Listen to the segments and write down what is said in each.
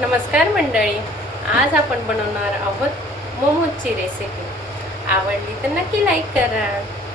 नमस्कार मंडळी, आज आपण बनवणार आहोत मोमोजची रेसिपी। आवडली तर नक्की लाईक करा।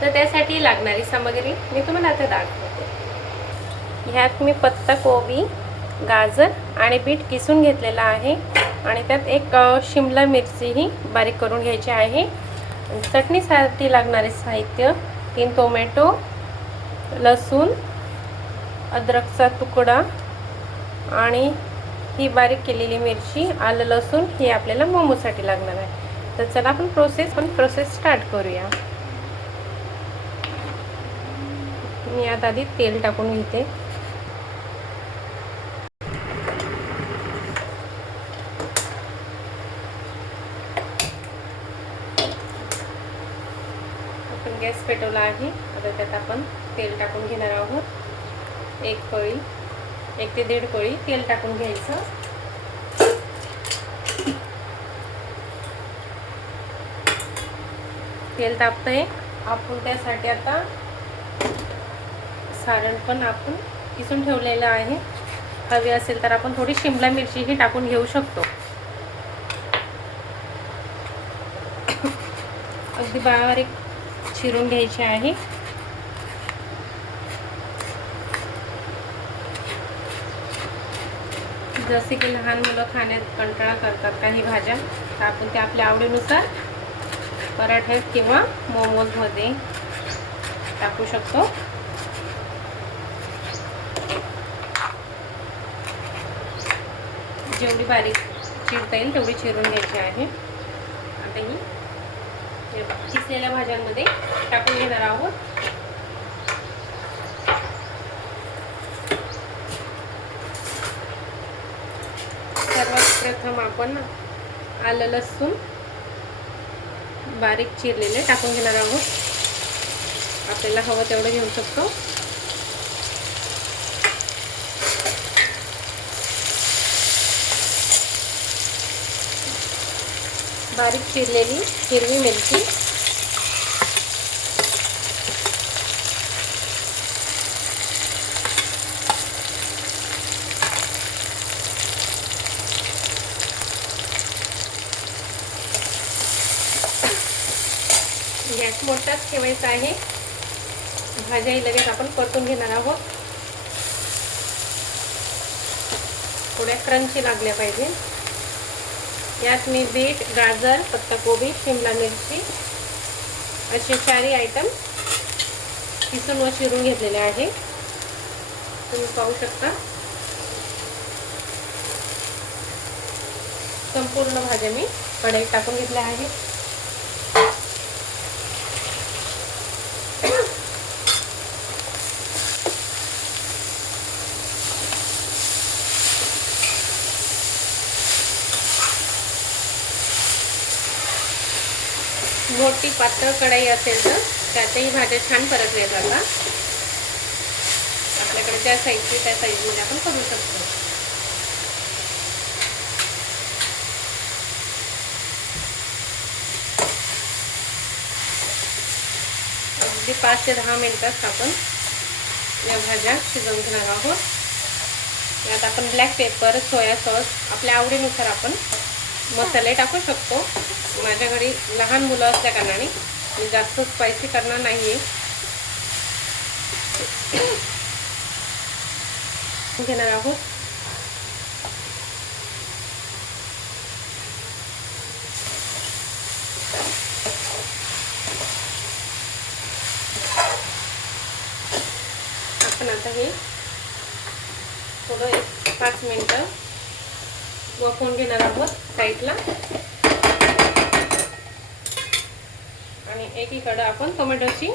तर त्यासाठी लागणारी सामग्री मी तुम्हाला आता दाखवते। ह्यात मी पत्ता कोबी, गाजर आणि बीट किसून घेतलेला आहे आणि त्यात एक शिमला मिरचीही बारीक करून घ्यायची आहे। चटणीसाठी लागणारे साहित्य 3 टोमॅटो, लसूण, अद्रकचा तुकडा आणि ही बारीक केलेली मिरची, आलं लसूण हे आपल्याला मोमोसाठी लागणार आहे। तर चला आपण प्रोसेस स्टार्ट करूया। मी यात आधी तेल टाकून घेते। आपण गॅस पेटवला आहे। आता त्यात आपण तेल टाकून घेणार आहोत। 1 ते 1.5 पळी तेल टाकून घ्यायचं। तेल तापतंय, आपण त्यासाठी आता सारण पण आपण किसून ठेवलेलं आहे। हवी असेल तर आपण थोडी शिमला मिरची ही टाकून घेऊ शकतो। अगदी बारीक चिरून घ्यायची आहे। जसे की लहान मुलं खाण्यात कंटाळा करतात काही भाज्या, तर आपण ते आपल्या आवडीनुसार पराठ्यात किंवा मोमोज मध्ये टाकू शकतो। जेवढी बारीक चिरता येईल तेवढी चिरून घ्यायची आहे। आता ही किसलेल्या भाज्यांमध्ये टाकून घेणार आहोत। सर्वात प्रथम आपण आलं लसूण बारीक चिरलेले टाकून घेणार आहोत। आपल्याला हवं तेवढं घेऊ शकतो। बारीक चिरलेली हिरवी मिरची, गॅस मोठाच ठेवायचा आहे। भाज्याही लगेच आपण परतून घेणार आहोत। थोड्या क्रंची लागल्या पाहिजे। यात मी बीट, गाजर, पत्ताकोबी, शिमला मिरची असे 4 आयटम किसून व चिरून घेतलेले आहे। तुम्ही पाहू शकता। संपूर्ण भाज्या मी कढईत टाकून घेतल्या आहेत। मोठी पातळ कढई असेल तर त्यातही भाज्या छान परतल्या जातात। आपल्याकडे ज्या साईजची त्या साईजमध्ये आपण करू शकतो। अगदी 5 ते 10 मिनिटात आपण या भाज्या शिजवून घेणार आहोत। यात आपण ब्लॅक पेपर, सोया सॉस आपल्या आवडीनुसार आपण मसाले टाकू शकतो। माझ्या घरी लहान मुलं असल्या कारणाने मी जास्त स्पायसी करणार नाहीये। घेणार आहोत। आपण आता हे थोडं 5 मिनिटं वाफवून घेणार आहोत साईडला। आणि एकीकडे आपण टोमॅटोची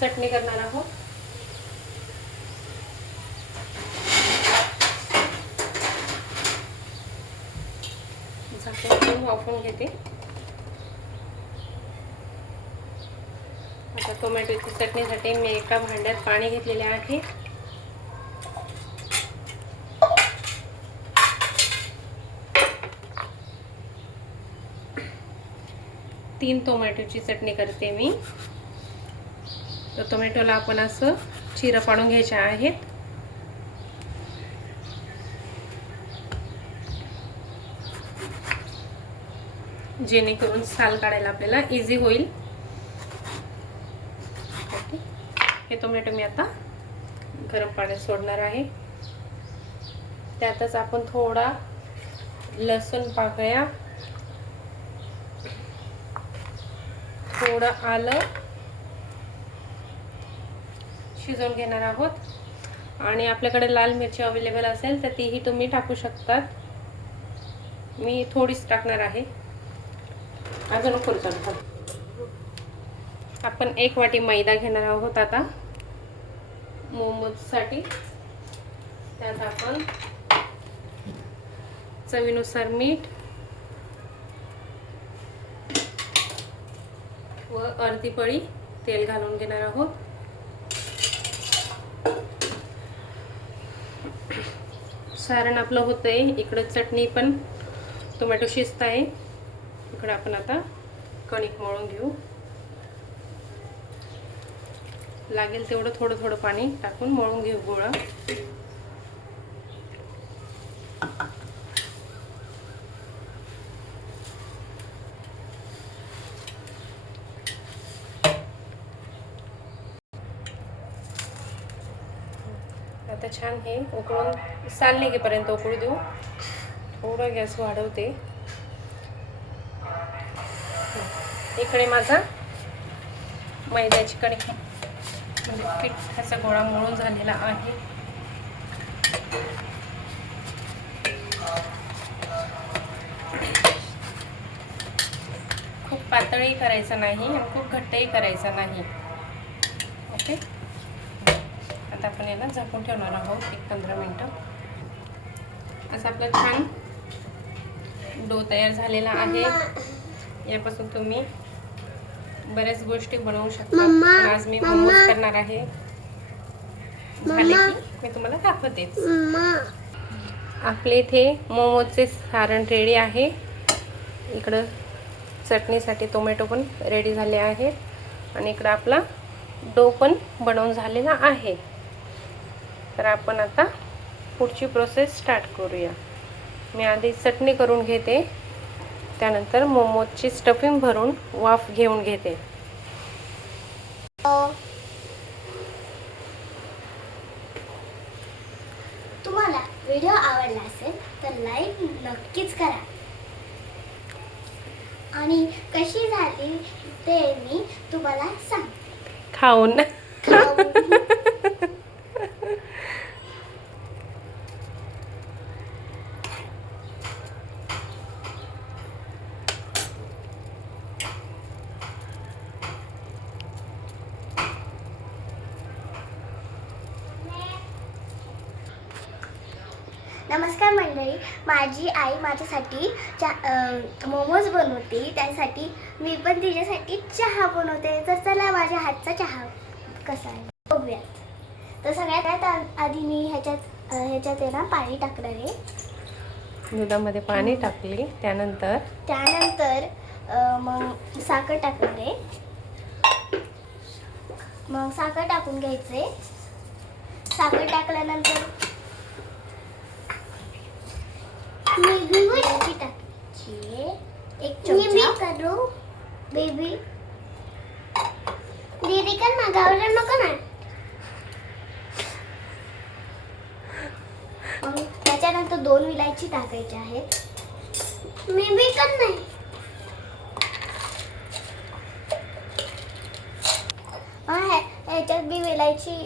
चटणी करणार आहोत। झाकण वाफवून घेते। आता टोमॅटोची चटणीसाठी मी एका भांड्यात पाणी घेतलेले आहे। तीन टोमॅटोची चटणी करते मी। तर टोमॅटोला आपण असं चिरा पाडून घ्यायचे आहेत। जेणेकरून साल काढायला आपल्याला इझी होईल. ओके, हे टोमॅटो मी आता गरम पाण्यात सोडणार आहे. त्यातच आपण थोडा लसूण पाकळ्या, थोडं आलं शिजवून घेणार आहोत. आणि आपल्याकडे लाल मिरची अवेलेबल असेल तर तीही तुम्ही टाकू शकतात. मी थोडीच टाकणार आहे, अजून खुर्चून. आपण 1 वाटी मैदा घेणार आहोत आता मोमोजसाठी. त्यात आपण चवीनुसार मीठ व अर्धी पळी तेल घालून घेणार आहोत. सारण आपलं होतंय. इकडं चटणी पण, टोमॅटो शिजत आहे. इकडं आपण आता कणिक मळून घेऊ. लागेल तेवढं थोडं थोडं पाणी टाकून मळून घेऊ गोळा. आता छान हे उकळून साल निघेपर्यंत उकळू देऊ. थोडा गॅस वाढवते. इकडे माझा मैद्याची कणिक म्हणजे पिठाचा गोळा मळून झालेला आहे. खूप पातळही करायचं नाही आणि खूप घट्टही करायचं नाही. ओके, आता आपण याला झाकून ठेवणार आहोत 1-15 मिनिटं. असं आपलं छान डो तयार झालेला आहे. यापासून तुम्ही बऱ्याच गोष्टी बनवू शकता. आज मी मोमोज करणार आहे. झाले की मी तुम्हाला दाखवतेच. आपले इथे मोमोजचे सारण रेडी आहे. इकडं चटणीसाठी टोमॅटो पण रेडी झाले आहेत आणि इकडं आपला डो पण बनवून झालेला आहे. तर आपण आता पुढची प्रोसेस स्टार्ट करूया. मी आधी चटणी करून घेते, त्यानंतर मोमोजची स्टफिंग भरून वाफ घेऊन घेते. तुम्हाला व्हिडिओ आवडला असेल तर लाईक नक्कीच करा आणि कशी झाली ते मी तुम्हाला सांगते खाऊन. नमस्कार मंडळी, माझी आई माझ्यासाठी मोमोज बनवते. त्यासाठी मी पण तिच्यासाठी चहा बनवते. तर चला माझ्या हातचा चहा कसा आहे बघूयात. तर सगळ्यात आधी मी ह्याच्यात आहे ना पाणी टाकणार आहे. दुधामध्ये पाणी टाकले, त्यानंतर मग साखर टाकणार आहे. मग साखर टाकून घ्यायचे. साखर टाकल्यानंतर मिरची टाकायची 1 चमचा. करू बेबी दीदी कर ना, गावला नको ना. त्याच्यानंतर 2 विलायची टाकायची आहेत. मी बी कर नाही. ह्याच्यात बी विलायची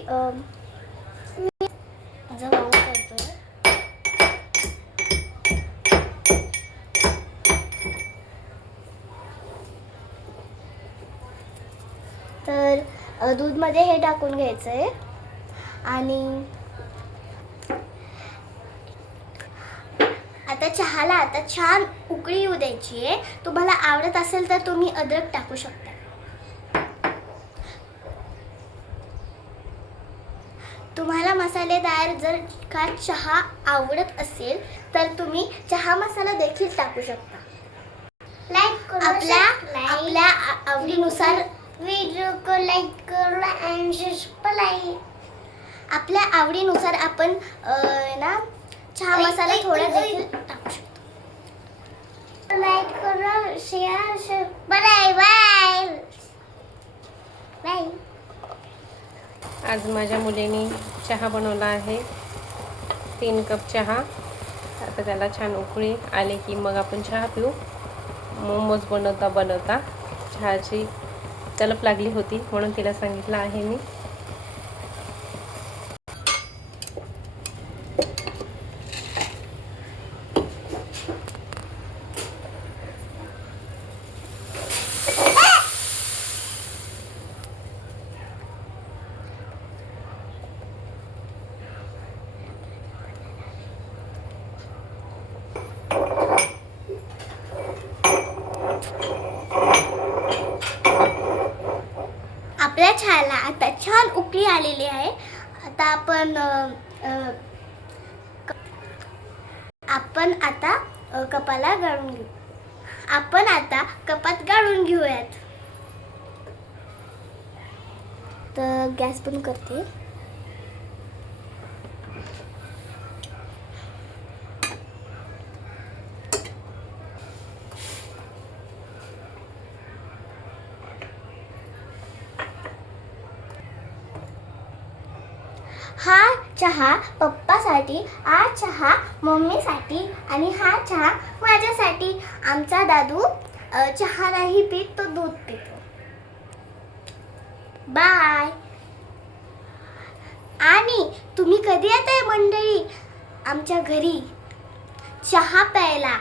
माझा भाऊ करतोय. तर दूधमध्ये हे टाकून घ्यायचंय आणि आता चहाला आता छान उकळी येऊ द्यायची आहे. तुम्हाला आवडत असेल तर तुम्ही अद्रक टाकू शकता. तुम्हाला मसालेदार जर का चहा आवडत असेल तर तुम्ही चहा मसाला देखील टाकू शकता. आपल्या आवडीनुसार व्हिडिओ को लाईक करा आणि सबस्क्राइब. आपल्या आवडीनुसार आपण ना चहा मसाला थोडा देखील टाकू शकतो. लाईक करा शेअर बाय बाय बाय. आज माझ्या मुलीने चहा बनवला आहे, 3 कप चहा. आता त्याला छान उकळी आले की मग आपण चहा पिऊ. मोमोज बनवता बनवता चहाची तलप लागली होती म्हणून तिला सांगितलं आहे मी. आपल्या चहाला आता छान उकळी आलेली आहे. आता आपण आता कपाला गाळून घेऊ. आपण आता कपात गाळून घेऊयात. तर गॅस पण करते. हा चहा पप्पासाठी, हा चहा मम्मीसाठी आणि हा चहा माझ्यासाठी. आमचा दादू चहा नाही पीत, तो दूध पितो. बाय. आणि तुम्ही कधी येताय मंडळी आमच्या घरी चहा प्यायला?